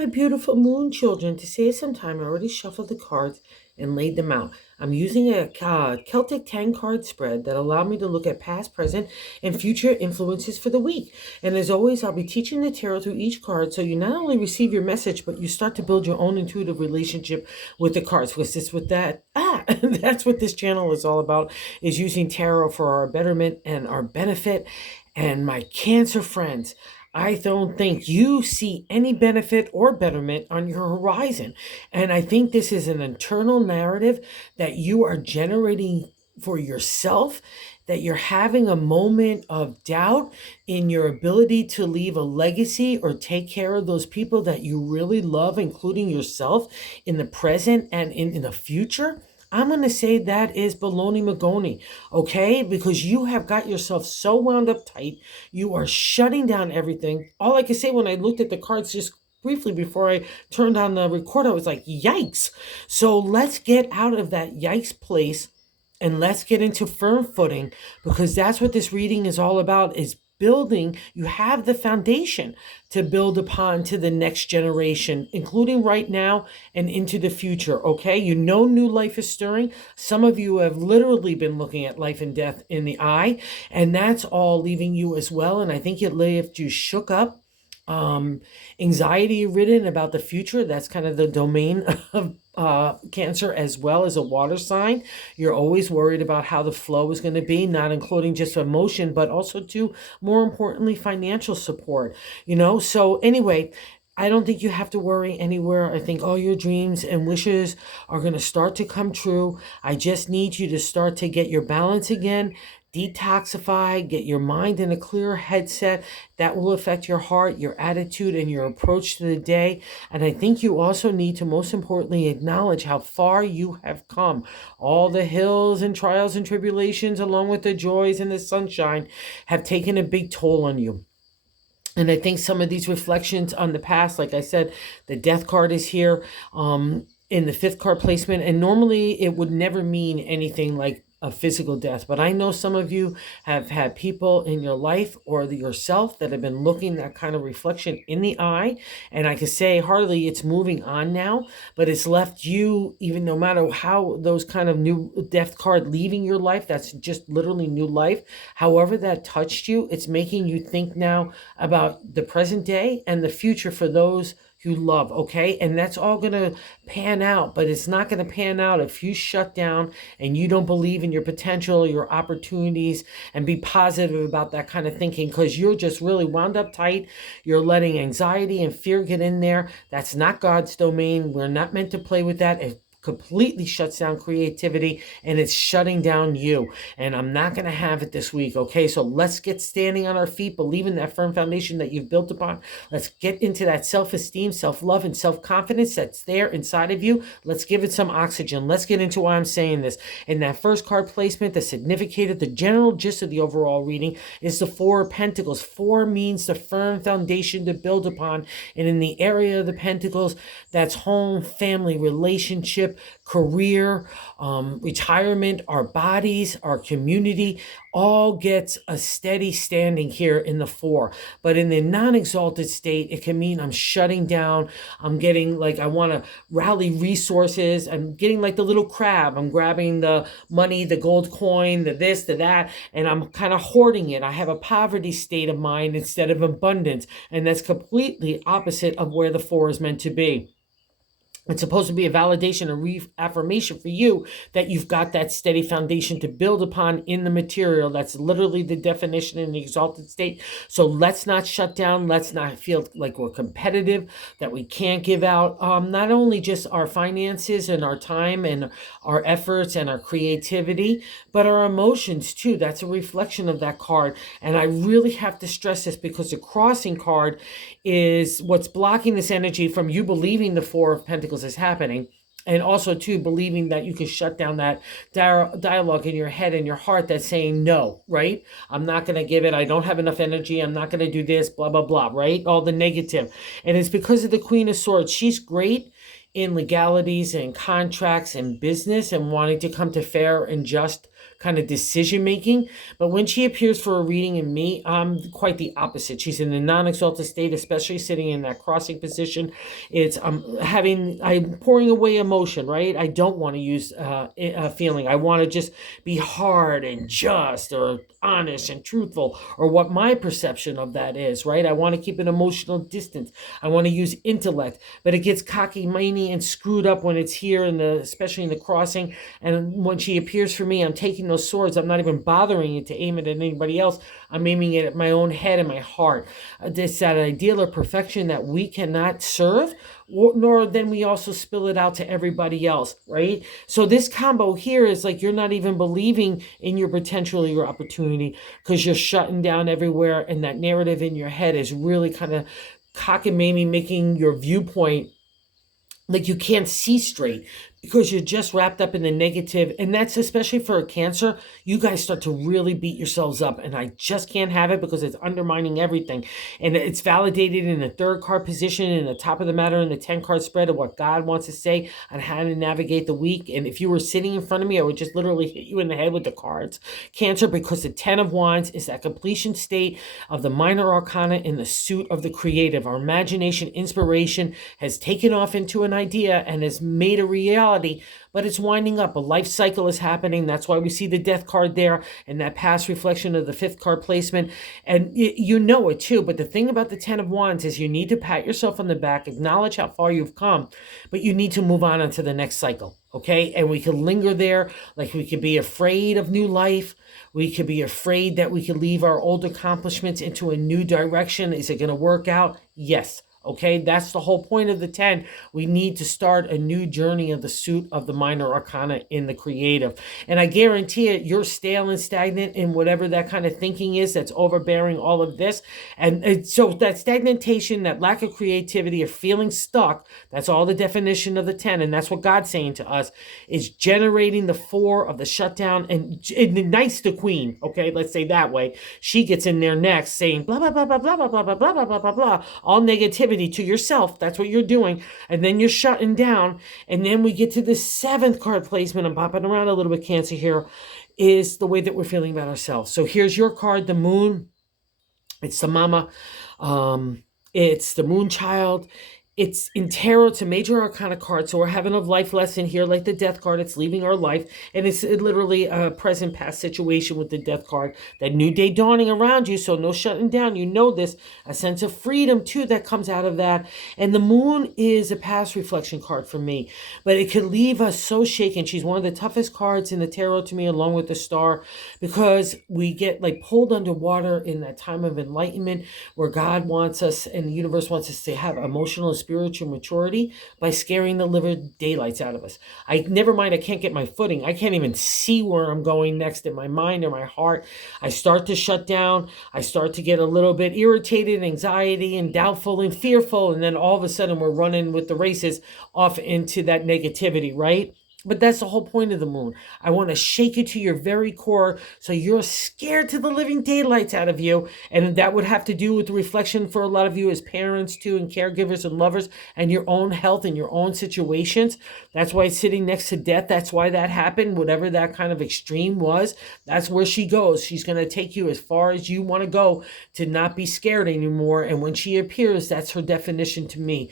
My beautiful moon children, to save some time, I already shuffled the cards and laid them out. I'm using a Celtic 10 card spread that allowed me to look at past, present, and future influences for the week. And as always, I'll be teaching the tarot through each card so you not only receive your message, but you start to build your own intuitive relationship with the cards. Because it's with that, that's what this channel is all about, is using tarot for our betterment and our benefit. And my Cancer friends, I don't think you see any benefit or betterment on your horizon. And I think this is an internal narrative that you are generating for yourself, that you're having a moment of doubt in your ability to leave a legacy or take care of those people that you really love, including yourself, in the present and in the future. I'm going to say that is baloney magoni, okay? Because you have got yourself so wound up tight. You are shutting down everything. All I can say, when I looked at the cards just briefly before I turned on the record, I was like, yikes. So let's get out of that yikes place and let's get into firm footing, because that's what this reading is all about, is building. You have the foundation to build upon to the next generation, including right now and into the future. Okay, you know, new life is stirring. Some of you have literally been looking at life and death in the eye, and that's all leaving you as well. And I think it left you shook up, anxiety ridden about the future. That's kind of the domain of Cancer, as well as a water sign. You're always worried about how the flow is going to be, not including just emotion, but also to, more importantly, financial support, So anyway, I don't think you have to worry anywhere. I think all your dreams and wishes are going to start to come true. I just need you to start to get your balance again, detoxify, get your mind in a clearer headset. That will affect your heart, your attitude, and your approach to the day. And I think you also need to, most importantly, acknowledge how far you have come. All the hills and trials and tribulations, along with the joys and the sunshine, have taken a big toll on you. And I think some of these reflections on the past, like I said, the death card is here in the fifth card placement. And normally it would never mean anything like a physical death. But I know some of you have had people in your life or yourself that have been looking that kind of reflection in the eye. And I can say hardly it's moving on now, but it's left you, even no matter how those kind of new death card leaving your life, that's just literally new life. However that touched you, it's making you think now about the present day and the future for those you love, okay? And that's all going to pan out, but it's not going to pan out if you shut down and you don't believe in your potential, your opportunities, and be positive about that kind of thinking, because you're just really wound up tight. You're letting anxiety and fear get in there. That's not God's domain. We're not meant to play with that. It completely shuts down creativity, and it's shutting down you. And I'm not going to have it this week, okay? So let's get standing on our feet, believing that firm foundation that you've built upon. Let's get into that self-esteem, self-love, and self-confidence that's there inside of you. Let's give it some oxygen. Let's get into why I'm saying this. In that first card placement, the significator, the general gist of the overall reading is the Four of Pentacles. Four means the firm foundation to build upon. And in the area of the Pentacles, that's home, family, relationship, career, retirement, our bodies, our community, all gets a steady standing here in the four. But in the non-exalted state, it can mean I'm shutting down. I'm getting like, I want to rally resources. I'm getting like the little crab. I'm grabbing the money, the gold coin, the this, the that, and I'm kind of hoarding it. I have a poverty state of mind instead of abundance. And that's completely opposite of where the four is meant to be. It's supposed to be a validation, a reaffirmation for you that you've got that steady foundation to build upon in the material. That's literally the definition in the exalted state. So let's not shut down. Let's not feel like we're competitive, that we can't give out not only just our finances and our time and our efforts and our creativity, but our emotions too. That's a reflection of that card. And I really have to stress this, because the crossing card is what's blocking this energy from you believing the Four of Pentacles is happening. And also, too, believing that you can shut down that dialogue in your head and your heart that's saying no, right? I'm not going to give it. I don't have enough energy. I'm not going to do this, blah, blah, blah, right? All the negative. And it's because of the Queen of Swords. She's great in legalities and contracts and business and wanting to come to fair and just kind of decision making. But when she appears for a reading in me, I'm quite the opposite. She's in a non-exalted state, especially sitting in that crossing position. It's I'm pouring away emotion, right? I don't want to use a feeling. I want to just be hard and just, or honest and truthful, or what my perception of that is, right? I want to keep an emotional distance. I want to use intellect, but it gets cocky, many, and screwed up when it's here in the, especially in the crossing. And when she appears for me, I'm taking those swords. I'm not even bothering it to aim it at anybody else. I'm aiming it at my own head and my heart. This that ideal of perfection that we cannot serve, nor then we also spill it out to everybody else, right? So this combo here is like you're not even believing in your potential or your opportunity because you're shutting down everywhere, and that narrative in your head is really kind of cockamamie, making your viewpoint like you can't see straight because you're just wrapped up in the negative. And that's especially for a Cancer. You guys start to really beat yourselves up, and I just can't have it because it's undermining everything. And it's validated in the third card position in the top of the matter in the 10 card spread of what God wants to say on how to navigate the week. And if you were sitting in front of me, I would just literally hit you in the head with the cards, Cancer, because the 10 of Wands is that completion state of the minor arcana in the suit of the creative. Our imagination, inspiration has taken off into an idea and has made a reality, but it's winding up. A life cycle is happening. That's why we see the death card there and that past reflection of the 5th card placement. And you know it too. But the thing about the 10 of Wands is you need to pat yourself on the back, acknowledge how far you've come, but you need to move on into the next cycle. Okay. And we can linger there. Like we could be afraid of new life. We could be afraid that we could leave our old accomplishments into a new direction. Is it going to work out? Yes. Okay, that's the whole point of the 10. We need to start a new journey of the suit of the minor arcana in the creative. And I guarantee it, you're stale and stagnant in whatever that kind of thinking is that's overbearing all of this. And so that stagnation, that lack of creativity, or feeling stuck, that's all the definition of the 10. And that's what God's saying to us, is generating the 4 of the shutdown. And nice to Queen, okay, let's say that way. She gets in there next saying blah, blah, blah, blah, blah, blah, blah, blah, blah, blah, blah, blah, all negativity to yourself. That's what you're doing. And then you're shutting down. And then we get to the 7th card placement. I'm popping around a little bit, Cancer, here, is the way that we're feeling about ourselves. So here's your card, the Moon. It's the mama. It's the moon child. It's in tarot, it's a major arcana card, so we're having a life lesson here, like the death card. It's leaving our life, and it's literally a present past situation with the death card. That new day dawning around you, so no shutting down. You know this, a sense of freedom too that comes out of that. And the moon is a past reflection card for me, but it could leave us so shaken. She's one of the toughest cards in the tarot to me, along with the star, because we get like pulled underwater in that time of enlightenment where God wants us and the universe wants us to have emotional and spiritual maturity by scaring the living daylights out of us. Never mind, I can't get my footing. I can't even see where I'm going next in my mind or my heart. I start to shut down. I start to get a little bit irritated, anxiety, and doubtful and fearful. And then all of a sudden we're running with the races off into that negativity, right? But that's the whole point of the moon. I want to shake you to your very core so you're scared to the living daylights out of you. And that would have to do with the reflection for a lot of you as parents too, and caregivers and lovers, and your own health and your own situations. That's why it's sitting next to death. That's why that happened. Whatever that kind of extreme was, that's where she goes. She's going to take you as far as you want to go to not be scared anymore. And when she appears, that's her definition to me.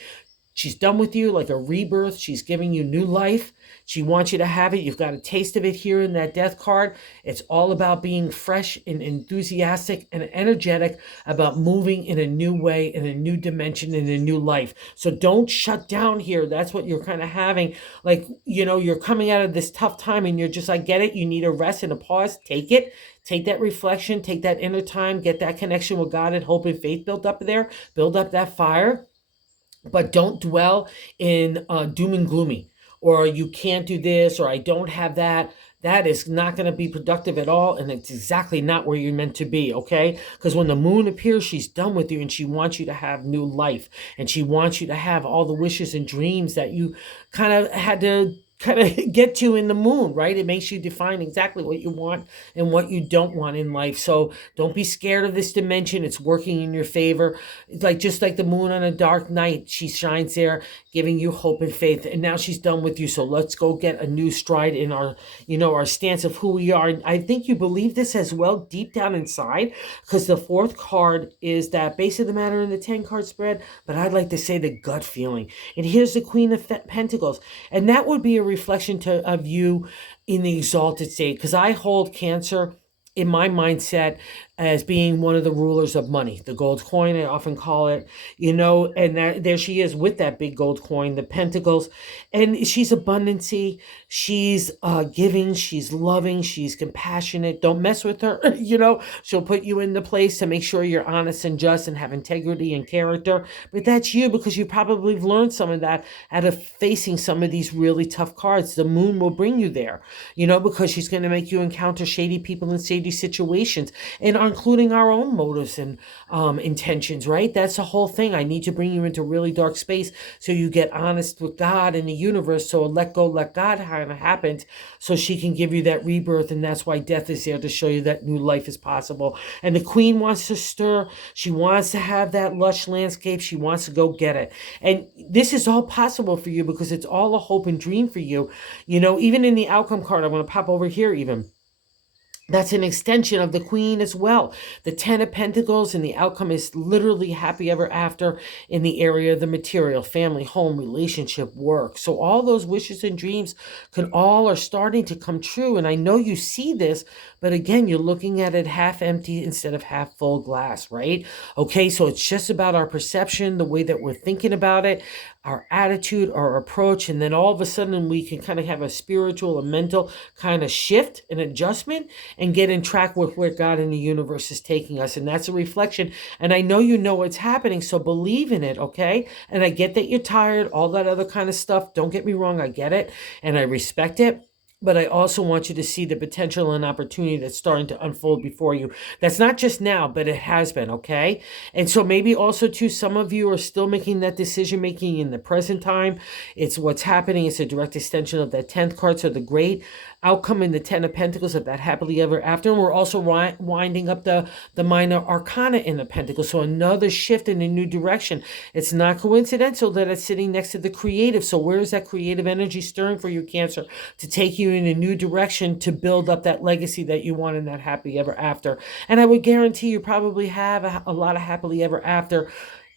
She's done with you like a rebirth. She's giving you new life. She wants you to have it. You've got a taste of it here in that death card. It's all about being fresh and enthusiastic and energetic about moving in a new way, in a new dimension, in a new life. So don't shut down here. That's what you're kind of having. Like, you know, you're coming out of this tough time and you're just, I get it. You need a rest and a pause. Take it. Take that reflection. Take that inner time. Get that connection with God and hope and faith built up there. Build up that fire. But don't dwell in doom and gloomy, or you can't do this, or I don't have that. That is not going to be productive at all, and it's exactly not where you're meant to be, okay? Because when the moon appears, she's done with you, and she wants you to have new life, and she wants you to have all the wishes and dreams that you kind of had to kind of get you in the moon, right? It makes you define exactly what you want and what you don't want in life. So don't be scared of this dimension. It's working in your favor. It's like just like the moon on a dark night, she shines there, giving you hope and faith. And now she's done with you. So let's go get a new stride in our, our stance of who we are. And I think you believe this as well deep down inside, because the fourth card is that base of the matter in the 10 card spread. But I'd like to say the gut feeling. And here's the Queen of Pentacles. And that would be a reflection of you in the exalted state, because I hold Cancer in my mindset as being one of the rulers of money, the gold coin, I often call it, and there she is with that big gold coin, the pentacles, and she's abundancy, she's giving, she's loving, she's compassionate. Don't mess with her. She'll put you in the place to make sure you're honest and just and have integrity and character. But that's you, because you probably have learned some of that out of facing some of these really tough cards. The moon will bring you there, because she's going to make you encounter shady people in shady situations, and including our own motives and intentions, right? That's the whole thing. I need to bring you into really dark space so you get honest with God and the universe. So let go, let God kind of happens, so she can give you that rebirth. And that's why death is there, to show you that new life is possible. And the Queen wants to stir. She wants to have that lush landscape. She wants to go get it. And this is all possible for you, because it's all a hope and dream for you. Even in the outcome card, I'm going to pop over here even. That's an extension of the Queen as well. The 10 of Pentacles, and the outcome is literally happy ever after in the area of the material, family, home, relationship, work. So all those wishes and dreams all are starting to come true. And I know you see this, but again, you're looking at it half empty instead of half full glass, right? Okay, so it's just about our perception, the way that we're thinking about it, our attitude, our approach, and then all of a sudden we can kind of have a spiritual and mental kind of shift and adjustment and get in track with where God and the universe is taking us. And that's a reflection. And I know you know what's happening, so believe in it, okay? And I get that you're tired, all that other kind of stuff. Don't get me wrong, I get it, and I respect it. But I also want you to see the potential and opportunity that's starting to unfold before you. That's not just now, but it has been, okay? And so maybe also, too, some of you are still making that decision-making in the present time. It's what's happening. It's a direct extension of that 10th card, so the great outcome in the 10 of Pentacles of that happily ever after. And we're also winding up the minor arcana in the Pentacles, so another shift in a new direction. It's not coincidental that it's sitting next to the creative. So where is that creative energy stirring for you, Cancer, to take you in a new direction to build up that legacy that you want in that happy ever after? And I would guarantee you probably have a lot of happily ever after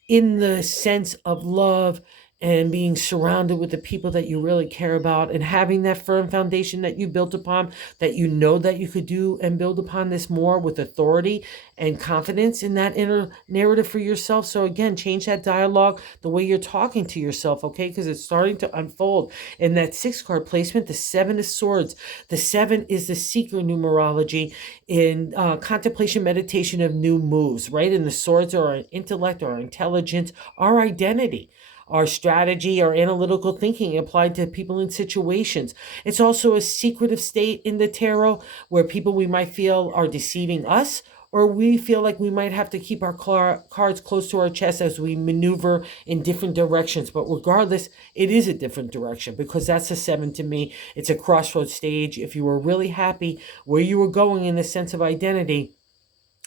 in the sense of love and being surrounded with the people that you really care about, and having that firm foundation that you built upon, that you know that you could do and build upon this more with authority and confidence in that inner narrative for yourself. So again, change that dialogue, the way you're talking to yourself, okay? Because it's starting to unfold. In that 6 card placement, the 7 of Swords. The 7 is the seeker numerology in contemplation, meditation of new moves, right? And the swords are our intellect, our intelligence, our identity, our strategy, our analytical thinking applied to people in situations. It's also a secretive state in the tarot where people we might feel are deceiving us, or we feel like we might have to keep our cards close to our chest as we maneuver in different directions. But regardless, it is a different direction, because that's a 7 to me. It's a crossroads stage. If you were really happy where you were going in the sense of identity,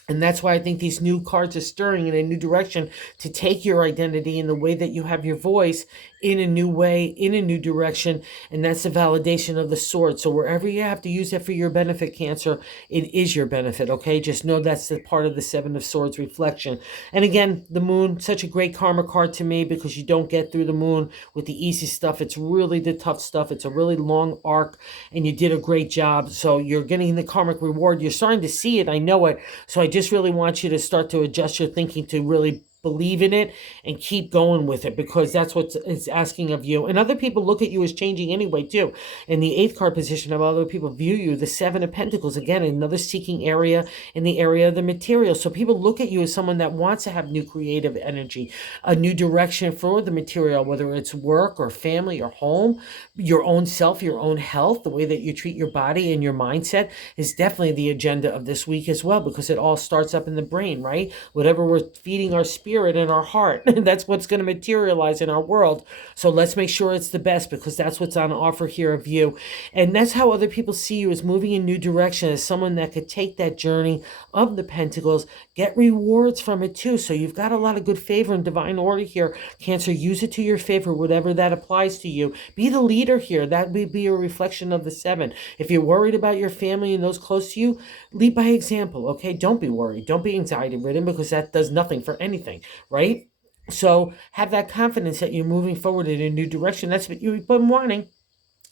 and that's why I think these new cards are stirring in a new direction to take your identity in the way that you have your voice in a new way, in a new direction. And that's the validation of the sword. So wherever you have to use that for your benefit, Cancer, it is your benefit, okay? Just know that's the part of the 7 of Swords reflection. And again, the moon, such a great karma card to me, because you don't get through the moon with the easy stuff. It's really the tough stuff. It's a really long arc, and you did a great job. So you're getting the karmic reward. You're starting to see it. I know it. So I just really want you to start to adjust your thinking to really believe in it and keep going with it, because that's what it's asking of you. And other people look at you as changing anyway too. In the 8th card position of other people view you, the 7 of Pentacles, again, another seeking area in the area of the material. So people look at you as someone that wants to have new creative energy, a new direction for the material, whether it's work or family or home, your own self, your own health, the way that you treat your body and your mindset is definitely the agenda of this week as well, because it all starts up in the brain, right? Whatever we're feeding our spirit spirit and our heart. That's what's going to materialize in our world. So let's make sure it's the best, because that's what's on offer here of you. And that's how other people see you, as moving in new direction, as someone that could take that journey of the pentacles, get rewards from it too. So you've got a lot of good favor and divine order here. Cancer, use it to your favor, whatever that applies to you. Be the leader here. That would be a reflection of the 7. If you're worried about your family and those close to you, lead by example, okay? Don't be worried. Don't be anxiety ridden, because that does nothing for anything, right? So have that confidence that you're moving forward in a new direction. That's what you've been wanting.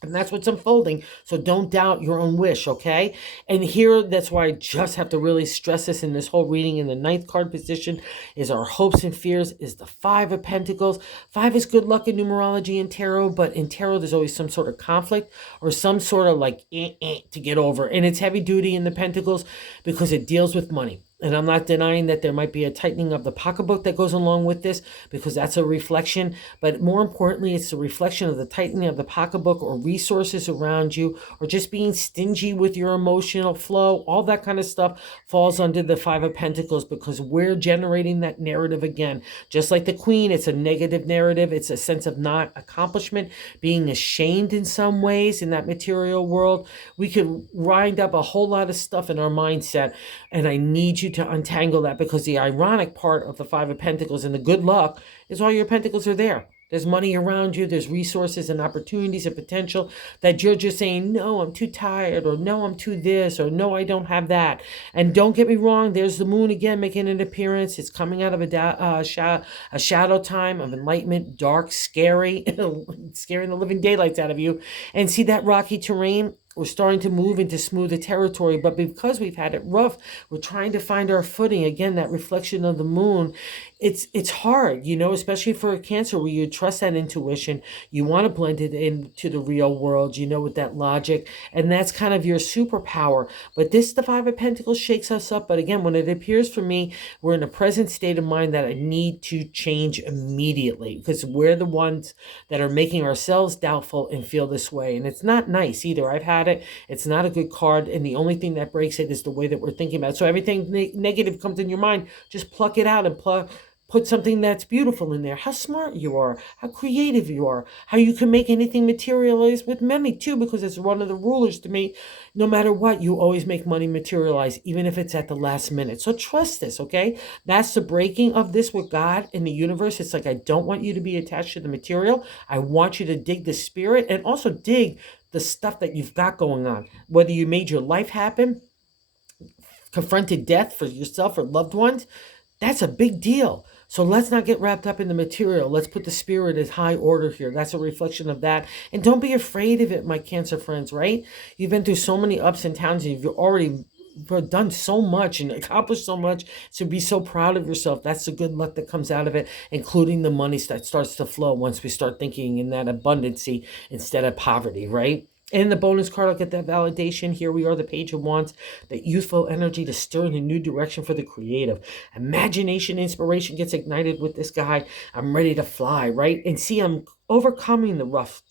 And that's what's unfolding. So don't doubt your own wish, okay? And here, that's why I just have to really stress this in this whole reading. In the 9th card position is our hopes and fears, is the 5 of Pentacles. 5 is good luck in numerology and tarot, but in tarot, there's always some sort of conflict or some sort of like to get over. And it's heavy duty in the Pentacles because it deals with money. And I'm not denying that there might be a tightening of the pocketbook that goes along with this, because that's a reflection. But more importantly, it's a reflection of the tightening of the pocketbook, or resources around you, or just being stingy with your emotional flow. All that kind of stuff falls under the 5 of Pentacles, because we're generating that narrative again. Just like the Queen, it's a negative narrative. It's a sense of not accomplishment, being ashamed in some ways in that material world. We could wind up a whole lot of stuff in our mindset, and I need you to untangle that, because the ironic part of the 5 of Pentacles and the good luck is all your pentacles are there. There's money around you. There's resources and opportunities and potential that you're just saying, no, I'm too tired, or no, I'm too this, or no, I don't have that. And don't get me wrong, there's the moon again making an appearance. It's coming out of a shadow time of enlightenment, dark, scary, scaring the living daylights out of you. And see that rocky terrain? We're starting to move into smoother territory, but because we've had it rough, we're trying to find our footing. Again, that reflection of the moon, it's hard, you know, especially for a Cancer, where you trust that intuition. You want to blend it into the real world, you know, with that logic, and that's kind of your superpower. But the 5 of Pentacles shakes us up. But again, when it appears for me, we're in a present state of mind that I need to change immediately, because we're the ones that are making ourselves doubtful and feel this way. And it's not nice either. I've had it. It's not a good card. And the only thing that breaks it is the way that we're thinking about it. So everything negative comes in your mind, just pluck it out and put something that's beautiful in there. How smart you are, how creative you are, how you can make anything materialize with money too, because it's one of the rulers to me. No matter what, you always make money materialize, even if it's at the last minute. So trust this, okay? That's the breaking of this with God in the universe. It's like, I don't want you to be attached to the material. I want you to dig the spirit, and also dig the stuff that you've got going on. Whether you made your life happen, confronted death for yourself or loved ones, that's a big deal. So let's not get wrapped up in the material. Let's put the spirit as high order here. That's a reflection of that. And don't be afraid of it, my Cancer friends, right? You've been through so many ups and downs, and you've already done so much and accomplished so much. So be so proud of yourself. That's the good luck that comes out of it, including the money that starts to flow once we start thinking in that abundancy instead of poverty, right? In the bonus card, I'll get that validation. Here we are, the Page of Wands, that youthful energy to stir in a new direction for the creative. Imagination, inspiration gets ignited with this guy. I'm ready to fly, right? And see, I'm overcoming the rough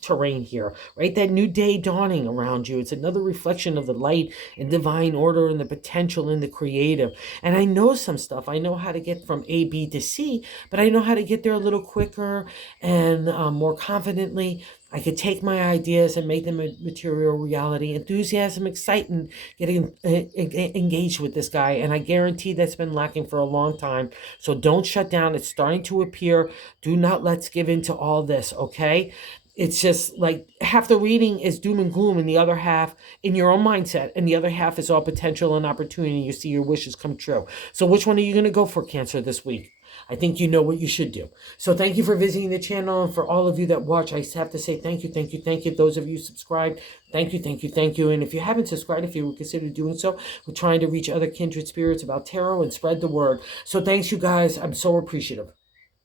terrain here, right? That new day dawning around you. It's another reflection of the light and divine order and the potential in the creative. And I know some stuff. I know how to get from A, B to C, but I know how to get there a little quicker and more confidently. I could take my ideas and make them a material reality. Enthusiasm, excitement, getting engaged with this guy. And I guarantee that's been lacking for a long time. So don't shut down. It's starting to appear. Do not let's give in to all this, okay? It's just like half the reading is doom and gloom, and the other half in your own mindset, and the other half is all potential and opportunity. You see your wishes come true. So which one are you going to go for, Cancer, this week? I think you know what you should do. So thank you for visiting the channel. And for all of you that watch, I have to say thank you, thank you, thank you. Those of you subscribed, thank you, thank you, thank you. And if you haven't subscribed, if you would consider doing so, we're trying to reach other kindred spirits about tarot and spread the word. So thanks, you guys. I'm so appreciative.